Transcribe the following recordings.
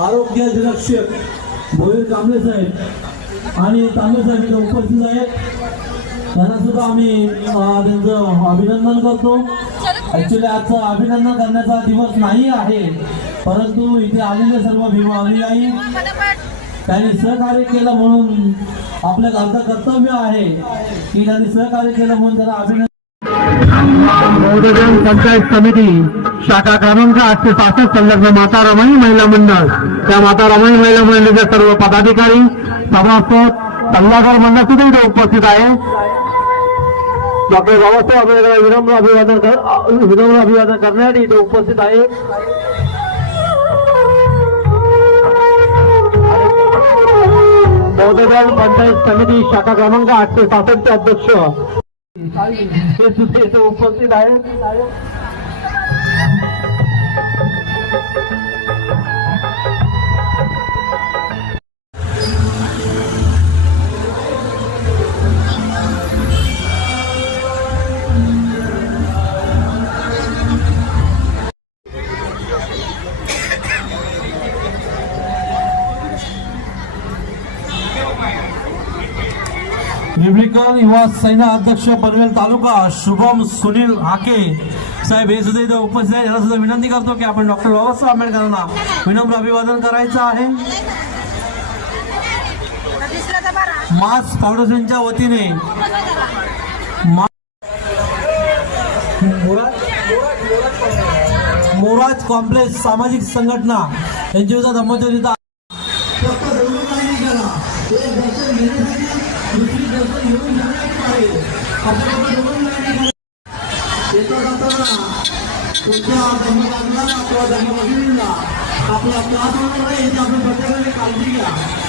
आरोग्य निरीक्षक भोईर कांबळे साहेब आणि तांबे साहेब इथं उपस्थित आहेत. त्यांना सुद्धा आम्ही त्यांचं अभिनंदन करतो. ऍक्च्युली आजचा अभिनंदन करण्याचा दिवस नाही आहे परंतु इथे आलेले सर्व भीमा अनुयायी त्यांनी सहकार्य केलं म्हणून आपल्या घरचं कर्तव्य आहे की त्यांनी सहकार्य केलं म्हणून त्याला अभिनंदन पंचायत समिती शाखा क्रमांक आठशे पासष्ट संलग्न माता रमाई महिला मंडळ. त्या माता रमाई महिला मंडळीचे सर्व पदाधिकारी सभासद सल्लागार मंडळ सुद्धा इथे उपस्थित आहे. डॉक्टर बाबासाहेब आंबेडकर विनम्र अभिवादन विनम्र अभिवादन करण्यासाठी इथे उपस्थित आहे. बहुजन पंचायत समिती शाखा क्रमांक आठशे पासष्ट अध्यक्ष. हे सुद्धा इथे उपस्थित आहे. रिपब्लिकन युवा सैन्य अध्यक्ष पनवेल तालुका शुभम सुनील हाके. साहेब हे सुद्धा इथे उपस्थित आहे याला सुद्धा विनंती करतो की आपण डॉक्टर बाबासाहेब आंबेडकरांना विनम्र अभिवादन करायचं आहे. मास फाउंडेशनच्या वतीने मोराज मोराज कॉम्प्लेक्स सामाजिक संघटना यांची सुद्धा नंतर घेऊन जाण्याची आहे आपल्याला घेऊन जाण्याची येता जाताना तुमच्या जन्मदानला किंवा जन्मभगिनींना आपला त्रास होणार नाही याची आपण प्रत्येकाने काळजी घ्या आहे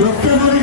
লক্ষ্য করে